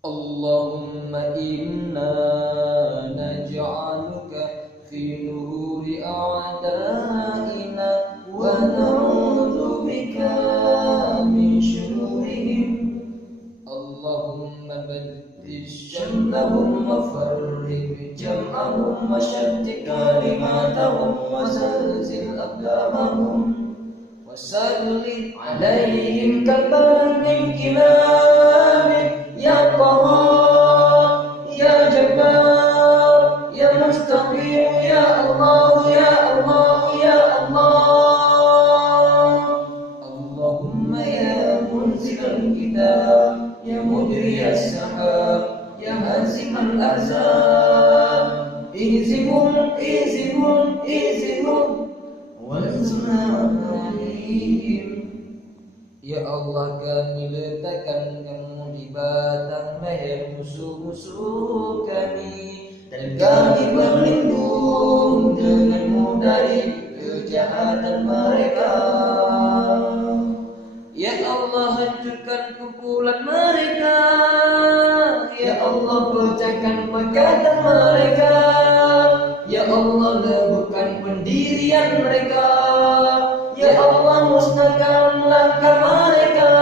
Allahumma inna naj'aluka fi nuhuri a'da'ina wa na'udzu bika min syururihim. Allahumma baddil syamlahum wa farriq jam'ahum wa shattit kalimatahum wa zalzil aqdamahum wa sallit 'alaihim kabanin kilamin. Ya Qahhar, Ya Jabbar, Ya Mustaqim, Ya Allah, Ya Allah, Ya Allah. Allahumma ya munzilal kitab, Ya mujriyas sahab, Ya hazimal ahzab, ihzimhum, ihzimhum, ihzimhum wansurna alaihim. Ya Allah, kami letakkan Kamu di batang leher musuh-musuh kami, dan kami berlindung denganmu dari kejahatan mereka. Ya Allah, hancurkan kumpulan mereka. Ya Allah, pecahkan pekatan mereka. Ya Allah, leburkan pendirian mereka. Ya Allah, musnahkan langkah mereka.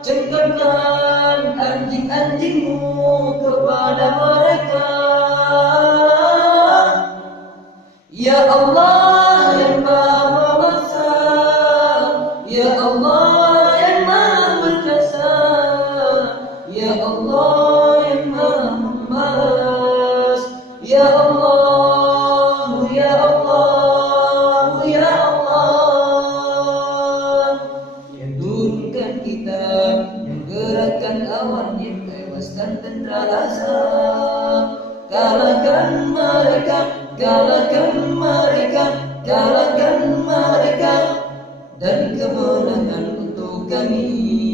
Cengkerkan anjing-anjingmu kepada mereka. Ya Allah yang Maha Besar, Ya Allah yang Maha Perkasa, Ya Allah yang Maha Pemalas, Ya Allah, Ya Allah, Ya Allah, yang turunkan kitab, yang gerakkan awan, yang tewaskan tentera azab. Kalahkan mereka, kalahkan mereka, kalahkan mereka, dan kemenangan untuk kami.